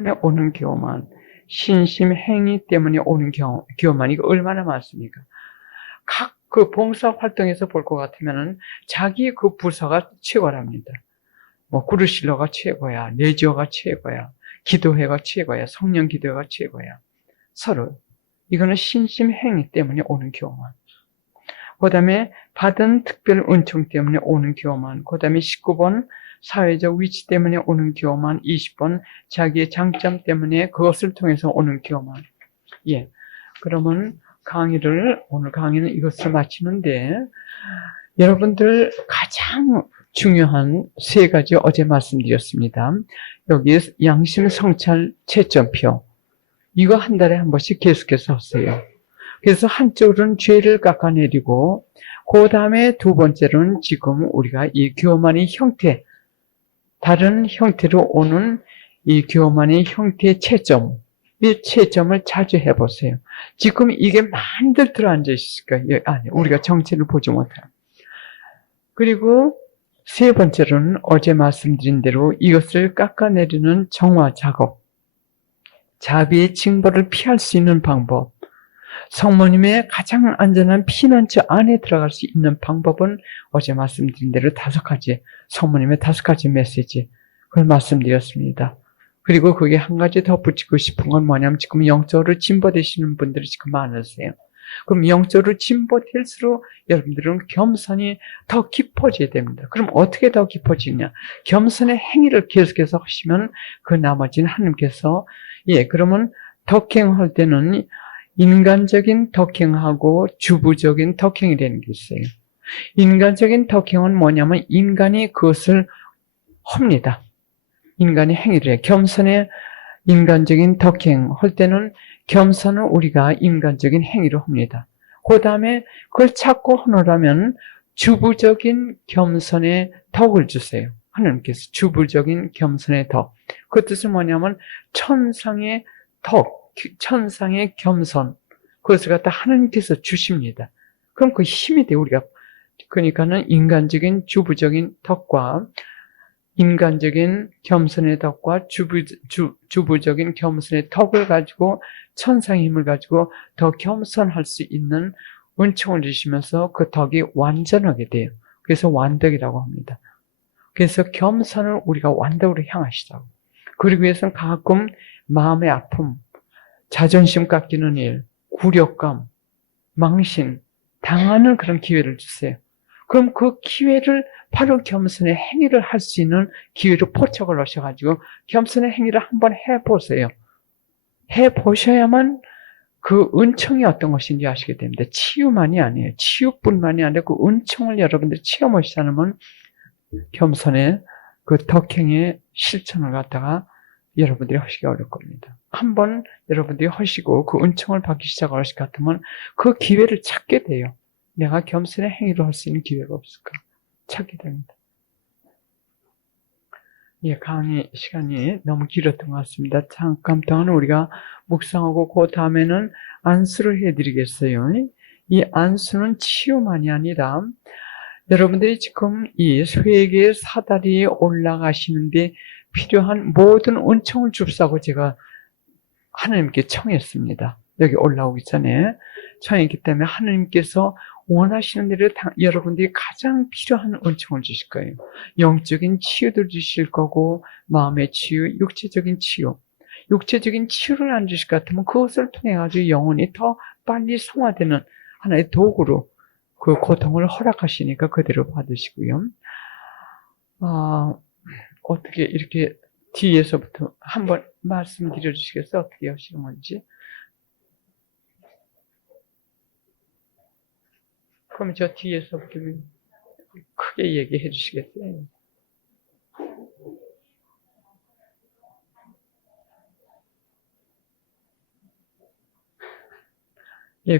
때문에 오는 교만, 신심 행위 때문에 오는 교만, 이거 얼마나 많습니까? 각 그 봉사 활동에서 볼 것 같으면은 자기 그 부서가 최고랍니다. 뭐 구르실로가 최고야, 내지어가 최고야, 기도회가 최고야, 성령 기도회가 최고야. 서로 이거는 신심 행위 때문에 오는 교만. 그 다음에 받은 특별 은총 때문에 오는 교만. 그 다음에 19번 사회적 위치 때문에 오는 교만. 20번 자기의 장점 때문에 그것을 통해서 오는 교만. 예. 그러면 오늘 강의는 이것을 마치는데, 여러분들 가장 중요한 세 가지 어제 말씀드렸습니다. 여기 양심 성찰 채점표. 이거 한 달에 한 번씩 계속해서 하세요. 그래서 한쪽으로는 죄를 깎아내리고, 그 다음에 두 번째로는 지금 우리가 이 교만의 형태, 다른 형태로 오는 이 교만의 형태의 채점, 이 채점을 자주 해보세요. 지금 이게 많이들 들어앉아 있을까? 아니, 우리가 정체를 보지 못해요. 그리고 세 번째로는 어제 말씀드린 대로 이것을 깎아내리는 정화 작업, 자비의 징벌을 피할 수 있는 방법, 성모님의 가장 안전한 피난처 안에 들어갈 수 있는 방법은 어제 말씀드린 대로 5가지, 성모님의 5가지 메시지, 그걸 말씀드렸습니다. 그리고 그게 한 가지 더 붙이고 싶은 건 뭐냐면 지금 영적으로 진보되시는 분들이 지금 많으세요. 그럼 영적으로 진보될수록 여러분들은 겸손이 더 깊어져야 됩니다. 그럼 어떻게 더 깊어지냐? 겸손의 행위를 계속해서 하시면 그 나머지는 하나님께서, 그러면 덕행할 때는 인간적인 덕행하고 주부적인 덕행이라는 게 있어요. 인간적인 덕행은 뭐냐면 인간이 그것을 합니다. 인간이 행위를 해요. 겸손의 인간적인 덕행 할 때는 겸손은 우리가 인간적인 행위를 합니다. 그 다음에 그걸 찾고 하노라면 주부적인 겸손의 덕을 주세요. 하나님께서 주부적인 겸손의 덕. 그 뜻은 뭐냐면 천상의 덕, 천상의 겸손. 그것을 갖다 하나님께서 주십니다. 그럼 그 힘이 돼요, 우리가. 그러니까는 인간적인 주부적인 덕과 인간적인 겸손의 덕과 주부적인 겸손의 덕을 가지고 천상의 힘을 가지고 더 겸손할 수 있는 은총을 주시면서 그 덕이 완전하게 돼요. 그래서 완덕이라고 합니다. 그래서 겸손을 우리가 완덕으로 향하시자고. 그러기 위해서는 가끔 마음의 아픔, 자존심 깎이는 일, 굴욕감, 망신, 당하는 그런 기회를 주세요. 그럼 그 기회를 바로 겸손의 행위를 할 수 있는 기회로 포착을 하셔가지고 겸손의 행위를 한번 해보세요. 해보셔야만 그 은총이 어떤 것인지 아시게 됩니다. 치유만이 아니에요. 치유뿐만이 아니라 그 은총을 여러분들이 체험하시지 않으면 겸손의 그 덕행의 실천을 갖다가 여러분들이 하시기 어려울 겁니다. 한번 여러분들이 하시고 그 은총을 받기 시작하실 것 같으면 그 기회를 찾게 돼요. 내가 겸손의 행위를 할 수 있는 기회가 없을까? 찾게 됩니다. 강의 시간이 너무 길었던 것 같습니다. 잠깐 동안 우리가 묵상하고 그 다음에는 안수를 해드리겠어요. 이 안수는 치유만이 아니라 여러분들이 지금 이 회개의 사다리에 올라가시는데 필요한 모든 은총을 줍사고 제가 하나님께 청했습니다. 여기 올라오기 전에 청했기 때문에 하나님께서 원하시는 대로 여러분들이 가장 필요한 은총을 주실 거예요. 영적인 치유도 주실 거고 마음의 치유, 육체적인 치유. 육체적인 치유를 안 주실 것 같으면 그것을 통해 가지고 영혼이 더 빨리 성화되는 하나의 도구로 그 고통을 허락하시니까 그대로 받으시고요. 어떻게 이렇게 뒤에서부터 한번 말씀드려 주시겠어요? 어떻게 하시는 건지. 그럼 저 뒤에서부터 크게 얘기해 주시겠어요?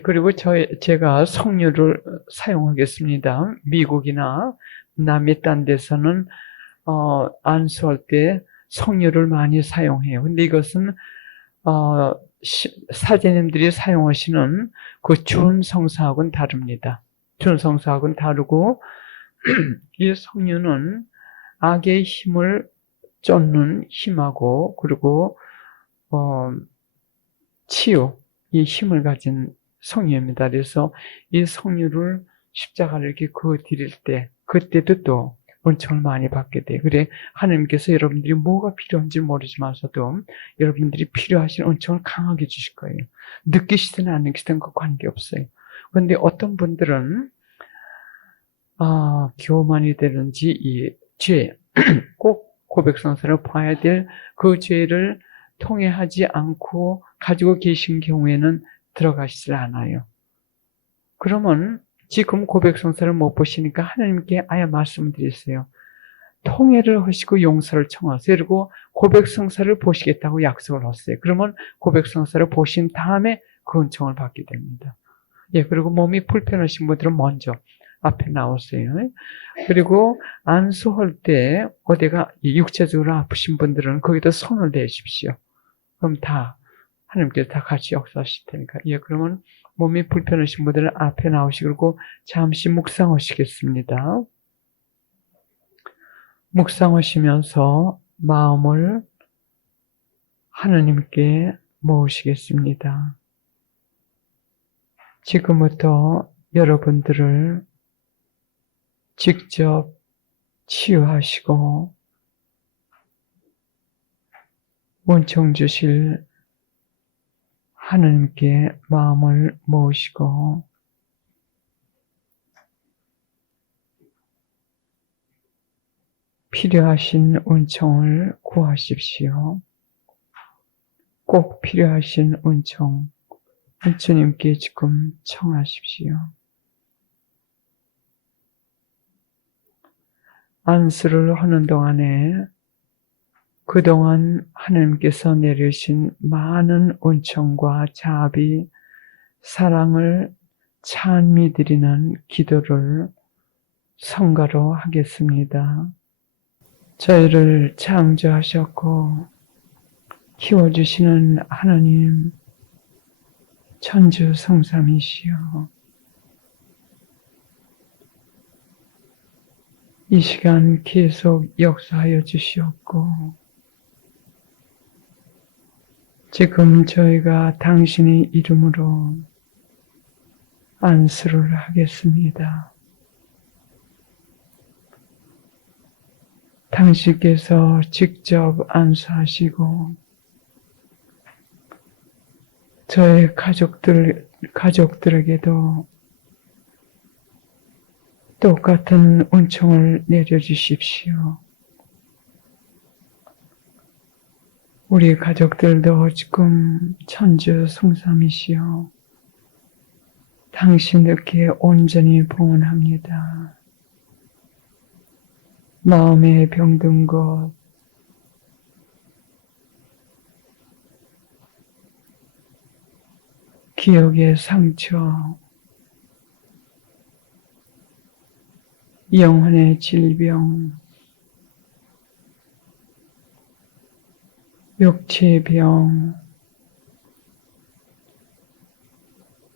그리고 제가 성유를 사용하겠습니다. 미국이나 남미 딴 데서는 안수할 때 성유를 많이 사용해요. 근데 이것은 사제님들이 사용하시는 그 준성사하고는 다릅니다. 준성사하고는 다르고 이 성유는 악의 힘을 쫓는 힘하고 그리고 치유, 이 힘을 가진 성유입니다. 그래서 이 성유를 십자가를 이렇게 그어 드릴 때, 그때도 또 은총을 많이 받게 돼요. 그래, 하나님께서 여러분들이 뭐가 필요한지 모르지만서도 여러분들이 필요하신 은총을 강하게 주실 거예요. 느끼시든 안 느끼시든 그 관계없어요. 그런데 어떤 분들은, 교만이 되든지 이 죄, 꼭 고백성사를 봐야 될 그 죄를 통회하지 않고 가지고 계신 경우에는 들어가시질 않아요. 그러면 지금 고백성사를 못 보시니까 하나님께 아예 말씀드렸어요. 통회를 하시고 용서를 청하세요. 그리고 고백성사를 보시겠다고 약속을 했어요. 그러면 고백성사를 보신 다음에 그 은총을 받게 됩니다. 예, 그리고 몸이 불편하신 분들은 먼저 앞에 나오세요. 그리고 안수할 때 어디가 육체적으로 아프신 분들은 거기다 손을 대십시오. 그럼 다 하나님께서 다 같이 역사하실 테니까. 예, 그러면 몸이 불편하신 분들은 앞에 나오시고 잠시 묵상하시겠습니다. 묵상하시면서 마음을 하나님께 모으시겠습니다. 지금부터 여러분들을 직접 치유하시고 은총 주실 하나님께 마음을 모으시고 필요하신 은총을 구하십시오. 꼭 필요하신 은총, 주님께 지금 청하십시오. 안수를 하는 동안에 그동안 하나님께서 내리신 많은 은총과 자비, 사랑을 찬미드리는 기도를 성가로 하겠습니다. 저희를 창조하셨고 키워주시는 하나님, 천주 성삼이시여, 이 시간 계속 역사하여 주시옵고 지금 저희가 당신의 이름으로 안수를 하겠습니다. 당신께서 직접 안수하시고 저의 가족들에게도 똑같은 은총을 내려주십시오. 우리 가족들도 지금 천주 성삼이시여 당신들께 온전히 봉헌합니다. 마음에 병든 것, 기억의 상처, 영혼의 질병, 육체의 병,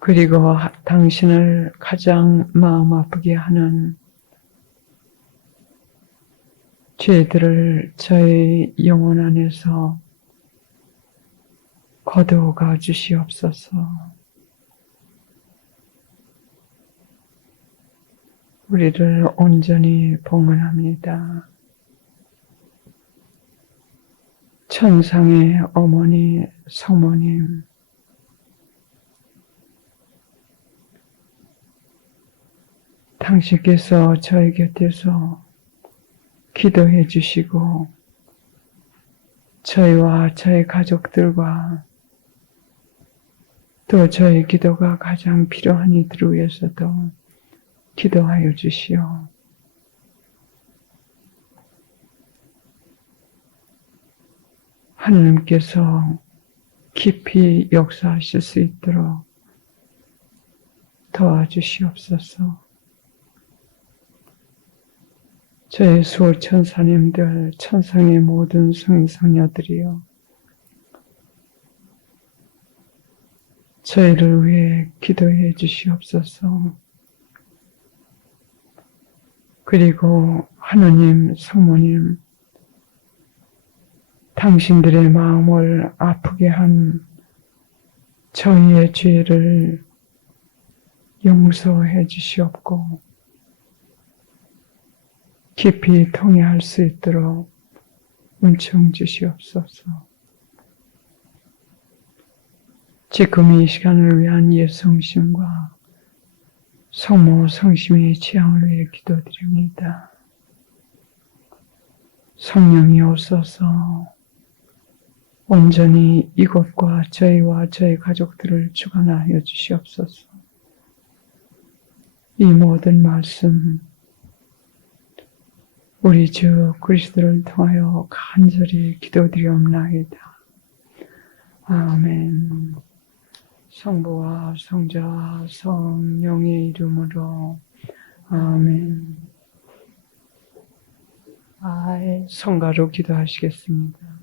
그리고 당신을 가장 마음 아프게 하는 죄들을 저의 영혼 안에서 거두어가 주시옵소서. 우리를 온전히 봉헌합니다. 천상의 어머니 성모님, 당신께서 저희 곁에서 기도해 주시고 저희와 저희 가족들과 또 저희 기도가 가장 필요한 이들을 위해서도 기도하여 주시오. 하나님께서 깊이 역사하실 수 있도록 도와주시옵소서. 저희 수호천사님들, 천상의 모든 성인성녀들이여, 저희를 위해 기도해 주시옵소서. 그리고 하느님, 성모님, 당신들의 마음을 아프게 한 저희의 죄를 용서해 주시옵고 깊이 통회할 수 있도록 은총 주시옵소서. 지금 이 시간을 위한 예성심과 성모 성심의 취향을 위해 기도드립니다. 성령이 오소서 온전히 이곳과 저희와 저희 가족들을 주관하여 주시옵소서. 이 모든 말씀 우리 주 그리스도를 통하여 간절히 기도드리옵나이다. 아멘. 성부와 성자와 성령의 이름으로 아멘. 성가로 기도하시겠습니다.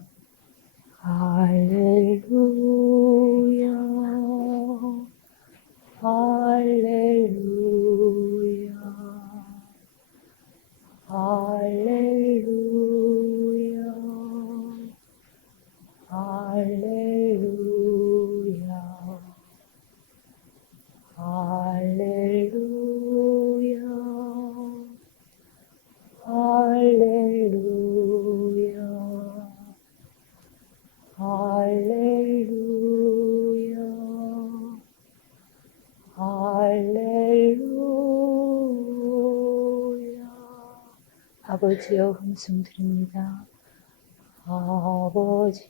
할렐루야, 할렐루야, 할렐루야, 할렐루야, 할렐루야, 할렐루야, 할렐루야, 할렐루야. 아버지여 hum승드립니다. 아버지여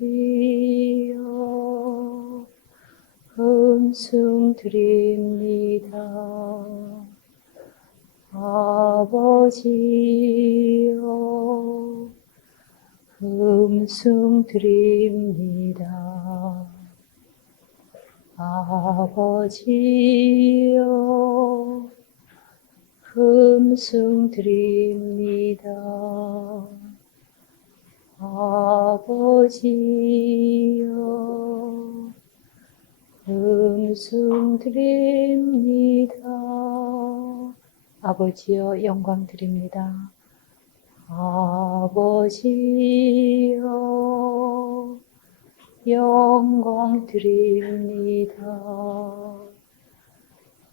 hum승드립니다. 아버지여 hum승드립니다. 아버지여 hum승드립니다. 아버지여 hum승드립니다. 아버지여 영광드립니다. 아버지여 영광드립니다.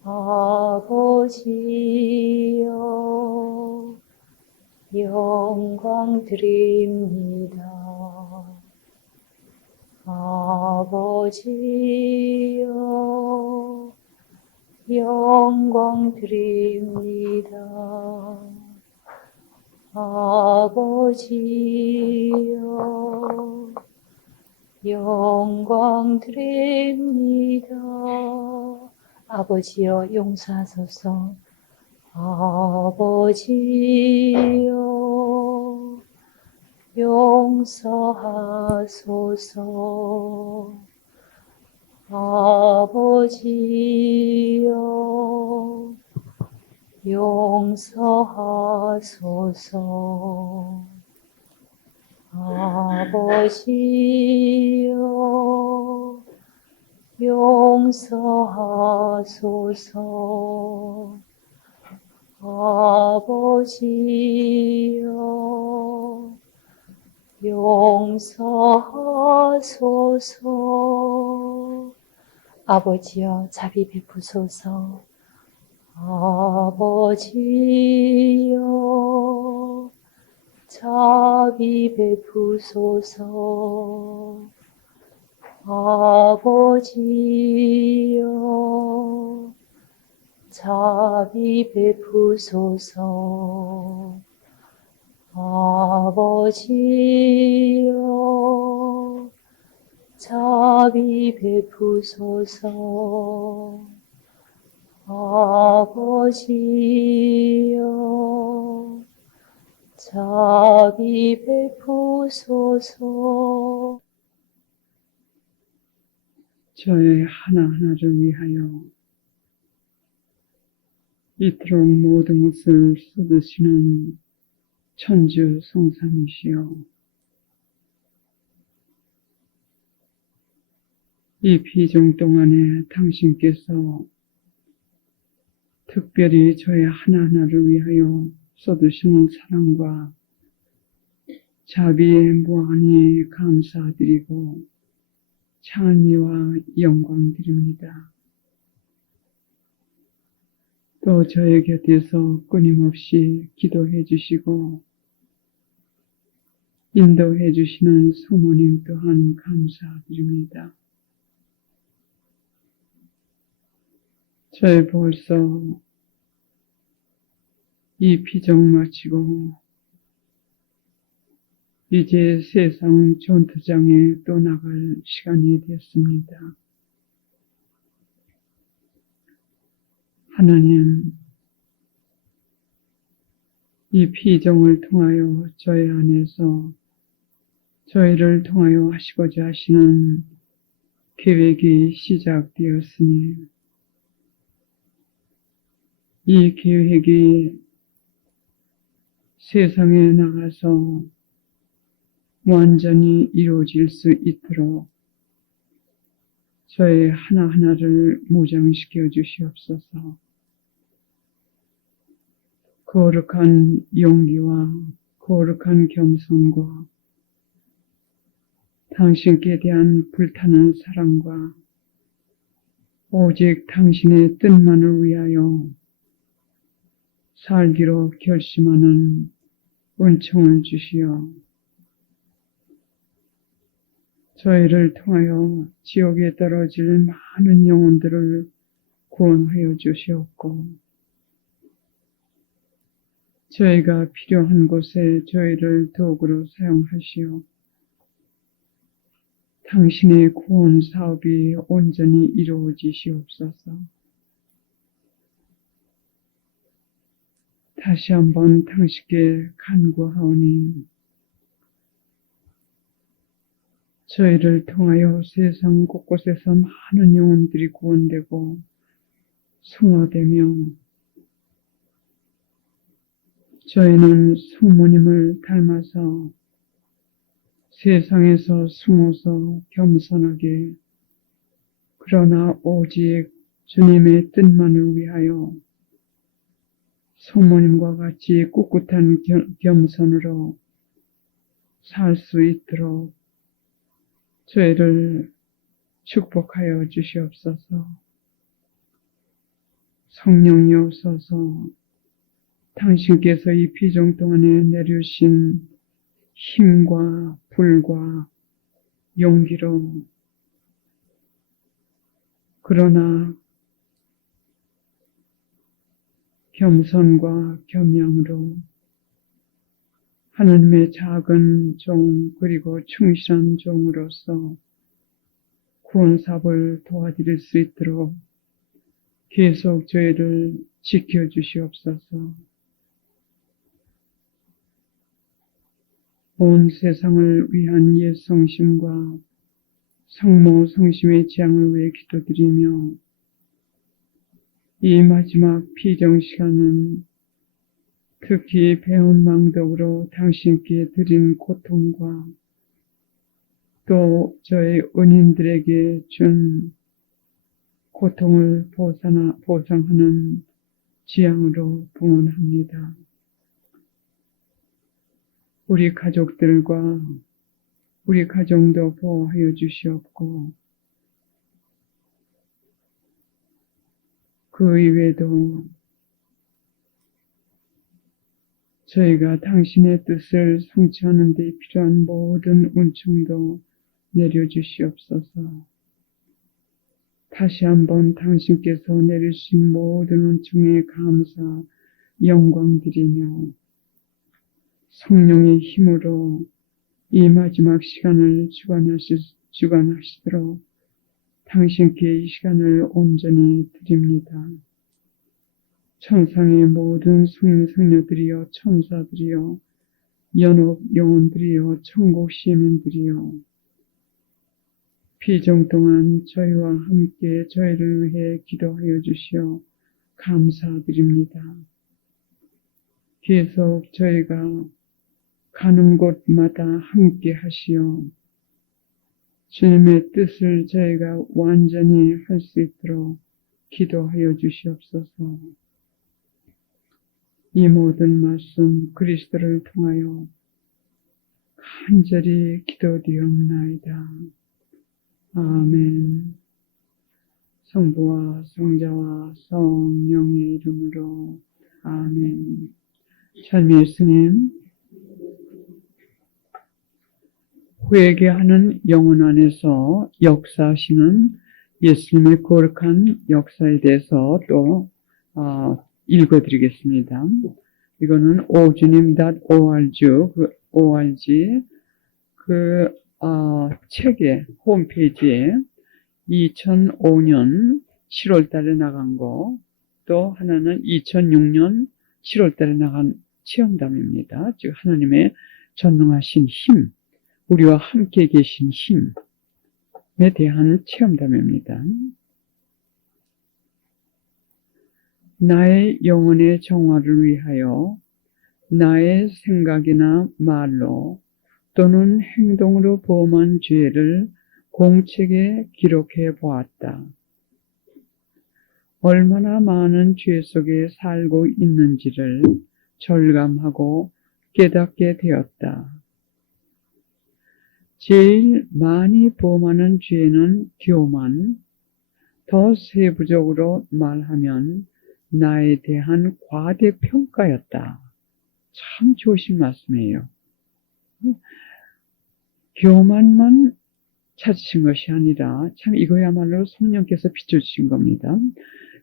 아버지여 영광드립니다. 아버지여 영광드립니다. 아버지여 영광드립니다. 아버지여 용서하소서. 아버지여 용서하소서. 아버지여 용서하소서. 아버지여 용서하소서. 아버지여 용서하소서. 아버지여 자비 베푸소서. 아버지여 자비 베푸소서. 아버지여 자비 베푸소서. 아버지여 자비 베푸소서. 아버지여 자비 베푸소서. 저의 하나하나를 위하여 이토록 모든 것을 쏟으시는 천주 성삼이시여, 이 비중 동안에 당신께서 특별히 저의 하나하나를 위하여 쏟으시는 사랑과 자비에 무한히 감사드리고 찬미와 영광 드립니다. 또 저의 곁에서 끊임없이 기도해 주시고 인도해 주시는 성모님 또한 감사드립니다. 저희 벌써 이 피정 마치고 이제 세상 전투장에 또 나갈 시간이 됐습니다. 하나님, 이 피정을 통하여 저희 안에서 저희를 통하여 하시고자 하시는 계획이 시작되었으니 이 계획이 세상에 나가서 완전히 이루어질 수 있도록 저희 하나하나를 무장시켜 주시옵소서. 거룩한 용기와 거룩한 겸손과 당신께 대한 불타는 사랑과 오직 당신의 뜻만을 위하여 살기로 결심하는 은총을 주시어 저희를 통하여 지옥에 떨어질 많은 영혼들을 구원하여 주시옵고 저희가 필요한 곳에 저희를 도구로 사용하시어 당신의 구원 사업이 온전히 이루어지시옵소서. 다시 한번 당신께 간구하오니 저희를 통하여 세상 곳곳에서 많은 영혼들이 구원되고 승화되며 저희는 성모님을 닮아서 세상에서 숨어서 겸손하게 그러나 오직 주님의 뜻만을 위하여 성모님과 같이 꿋꿋한 겸손으로 살 수 있도록 저희를 축복하여 주시옵소서. 성령이 오소서 당신께서 이 피정 동안에 내려신 힘과 불과 용기로 그러나 겸손과 겸양으로 하나님의 작은 종 그리고 충실한 종으로서 구원사업을 도와드릴 수 있도록 계속 저희를 지켜주시옵소서. 온 세상을 위한 옛 성심과 성모 성심의 지향을 위해 기도드리며 이 마지막 피정 시간은 특히 배은망덕으로 당신께 드린 고통과 또 저희 은인들에게 준 고통을 보상하는 지향으로 봉헌합니다. 우리 가족들과 우리 가정도 보호하여 주시옵고 그 이외에도 저희가 당신의 뜻을 성취하는 데 필요한 모든 은총도 내려주시옵소서. 다시 한번 당신께서 내리신 모든 은총에 감사, 영광 드리며 성령의 힘으로 이 마지막 시간을 주관하시도록 당신께 이 시간을 온전히 드립니다. 천상의 모든 성인 성녀들이여 천사들이여 연옥 영혼들이여 천국 시민들이여 피정 동안 저희와 함께 저희를 위해 기도하여 주시어 감사드립니다. 계속 저희가 가는 곳마다 함께 하시어 주님의 뜻을 저희가 완전히 할 수 있도록 기도하여 주시옵소서. 이 모든 말씀 그리스도를 통하여 간절히 기도드리옵나이다. 아멘. 성부와 성자와 성령의 이름으로 아멘. 찬미 스님, 회개하는 영혼 안에서 역사하시는 예수님의 거룩한 역사에 대해서 또 읽어드리겠습니다. 이거는 ojunim.org 책의 홈페이지에 2005년 7월 달에 나간 거, 또 하나는 2006년 7월 달에 나간 체험담입니다. 즉 하나님의 전능하신 힘, 우리와 함께 계신 힘에 대한 체험담입니다. 나의 영혼의 정화를 위하여 나의 생각이나 말로 또는 행동으로 범한 죄를 공책에 기록해 보았다. 얼마나 많은 죄 속에 살고 있는지를 절감하고 깨닫게 되었다. 제일 많이 범하는 죄는 교만, 더 세부적으로 말하면 나에 대한 과대평가였다. 참 좋으신 말씀이에요. 교만만 찾으신 것이 아니라 참 이거야말로 성령께서 비춰주신 겁니다.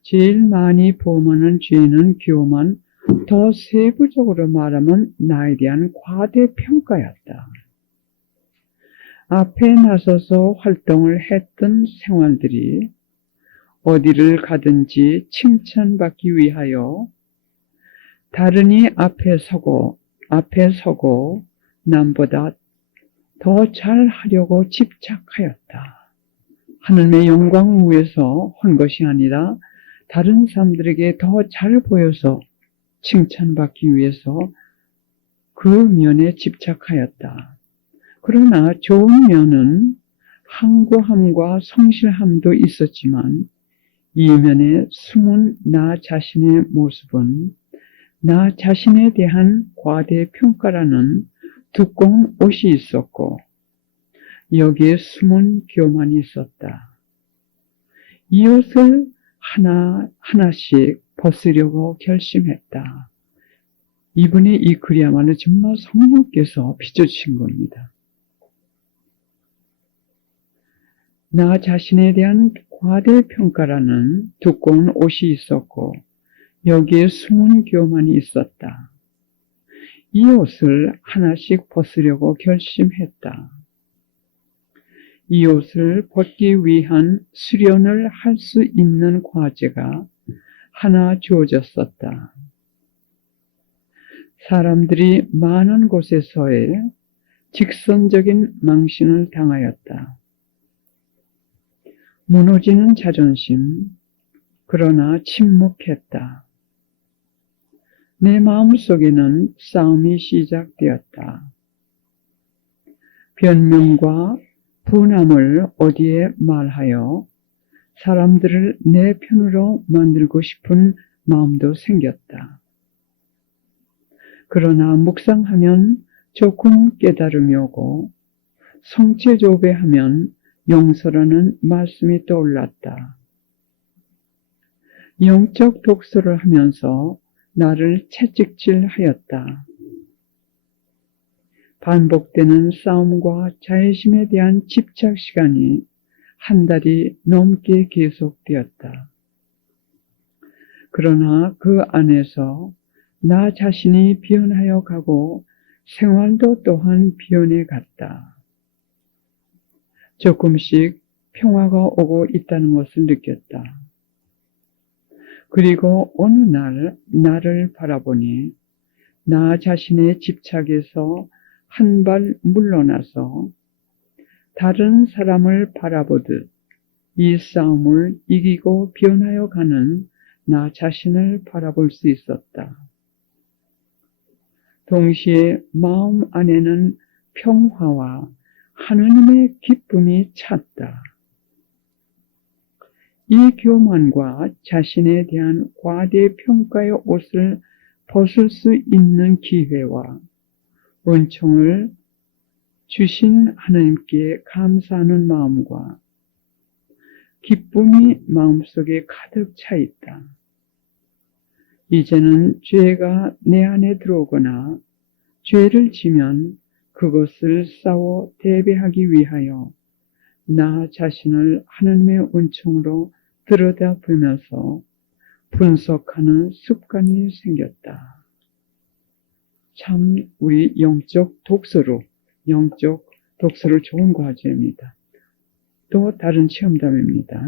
제일 많이 범하는 죄는 교만, 더 세부적으로 말하면 나에 대한 과대평가였다. 앞에 나서서 활동을 했던 생활들이 어디를 가든지 칭찬받기 위하여 다른이 앞에 서고 남보다 더 잘하려고 집착하였다. 하나님의 영광을 위해서 한 것이 아니라 다른 사람들에게 더 잘 보여서 칭찬받기 위해서 그 면에 집착하였다. 그러나 좋은 면은 항구함과 성실함도 있었지만 이면에 숨은 나 자신의 모습은 나 자신에 대한 과대평가라는 두꺼운 옷이 있었고 여기에 숨은 교만이 있었다. 이 옷을 하나씩 벗으려고 결심했다. 이분의 이 글이야말로 정말 성령께서 비춰주신 겁니다. 나 자신에 대한 과대평가라는 두꺼운 옷이 있었고 여기에 숨은 교만이 있었다. 이 옷을 하나씩 벗으려고 결심했다. 이 옷을 벗기 위한 수련을 할 수 있는 과제가 하나 주어졌었다. 사람들이 많은 곳에서의 직선적인 망신을 당하였다. 무너지는 자존심, 그러나 침묵했다. 내 마음속에는 싸움이 시작되었다. 변명과 분함을 어디에 말하여 사람들을 내 편으로 만들고 싶은 마음도 생겼다. 그러나 묵상하면 조금 깨달음이 오고 성체조배하면 용서라는 말씀이 떠올랐다. 영적 독서를 하면서 나를 채찍질하였다. 반복되는 싸움과 자애심에 대한 집착 시간이 한 달이 넘게 계속되었다. 그러나 그 안에서 나 자신이 변하여 가고 생활도 또한 변해 갔다. 조금씩 평화가 오고 있다는 것을 느꼈다. 그리고 어느 날 나를 바라보니 나 자신의 집착에서 한 발 물러나서 다른 사람을 바라보듯 이 싸움을 이기고 변하여 가는 나 자신을 바라볼 수 있었다. 동시에 마음 안에는 평화와 하느님의 기쁨이 찼다. 이 교만과 자신에 대한 과대평가의 옷을 벗을 수 있는 기회와 은총을 주신 하나님께 감사하는 마음과 기쁨이 마음속에 가득 차 있다. 이제는 죄가 내 안에 들어오거나 죄를 지면 그것을 싸워 대비하기 위하여 나 자신을 하나님의 은총으로 들여다보면서 분석하는 습관이 생겼다. 참 우리 영적 독서로 좋은 과제입니다. 또 다른 체험담입니다.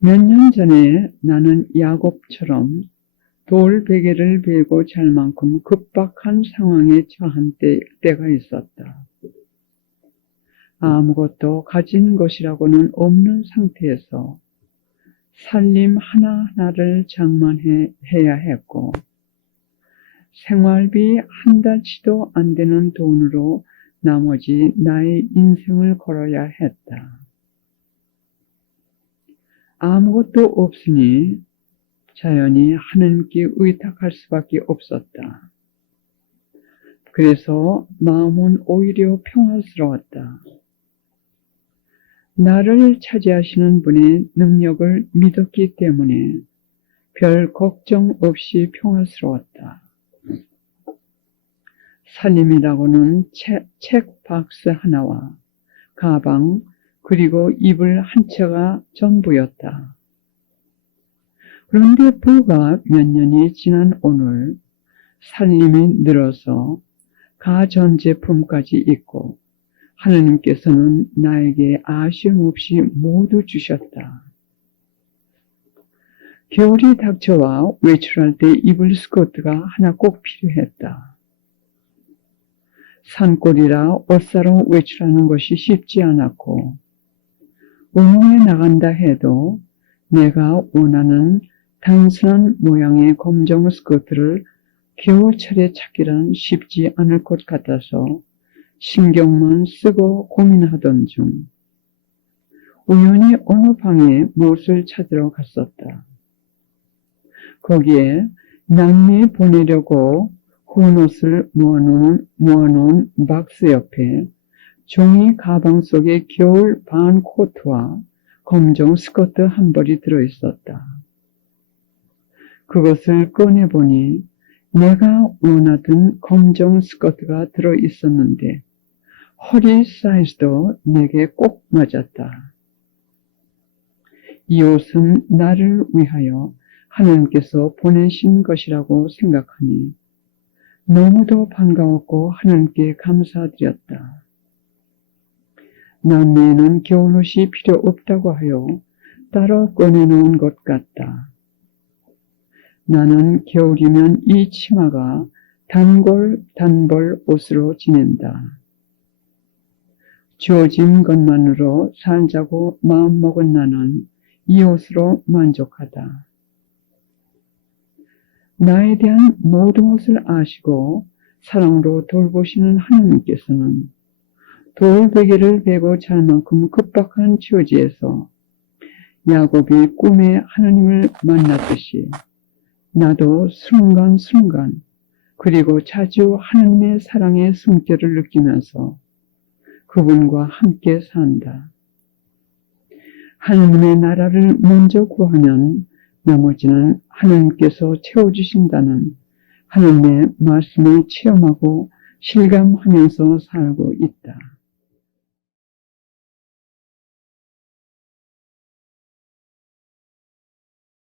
몇 년 전에 나는 야곱처럼 돌베개를 베고 잘 만큼 급박한 상황에 처한 때가 있었다. 아무것도 가진 것이라고는 없는 상태에서 살림 하나하나를 장만해야 했고 생활비 한 달치도 안 되는 돈으로 나머지 나의 인생을 걸어야 했다. 아무것도 없으니 자연히 하나님께 의탁할 수밖에 없었다. 그래서 마음은 오히려 평화스러웠다. 나를 차지하시는 분의 능력을 믿었기 때문에 별 걱정 없이 평화스러웠다. 살림이라고는 책 박스 하나와 가방 그리고 이불 한 채가 전부였다. 그런데 불과 몇 년이 지난 오늘 살림이 늘어서 가전제품까지 있고 하나님께서는 나에게 아쉬움 없이 모두 주셨다. 겨울이 닥쳐와 외출할 때 입을 스커트가 하나 꼭 필요했다. 산골이라 옷 사러 외출하는 것이 쉽지 않았고 운동에 나간다 해도 내가 원하는 단순한 모양의 검정 스커트를 겨울철에 찾기란 쉽지 않을 것 같아서 신경만 쓰고 고민하던 중 우연히 어느 방에 무엇을 찾으러 갔었다. 거기에 남미에 보내려고 헌옷을 모아놓은 박스 옆에 종이 가방 속에 겨울 반 코트와 검정 스커트 한 벌이 들어있었다. 그것을 꺼내보니 내가 원하던 검정 스커트가 들어있었는데 허리 사이즈도 내게 꼭 맞았다. 이 옷은 나를 위하여 하나님께서 보내신 것이라고 생각하니 너무도 반가웠고 하나님께 감사드렸다. 남미에는 겨울옷이 필요 없다고 하여 따로 꺼내놓은 것 같다. 나는 겨울이면 이 치마가 단벌 옷으로 지낸다. 주어진 것만으로 살자고 마음먹은 나는 이 옷으로 만족하다. 나에 대한 모든 것을 아시고 사랑으로 돌보시는 하나님께서는 돌베개를 베고 잘 만큼 급박한 처지에서 야곱이 꿈에 하나님을 만났듯이 나도 순간순간 그리고 자주 하나님의 사랑의 숨결을 느끼면서 그분과 함께 산다. 하나님의 나라를 먼저 구하면 나머지는 하나님께서 채워주신다는 하나님의 말씀을 체험하고 실감하면서 살고 있다.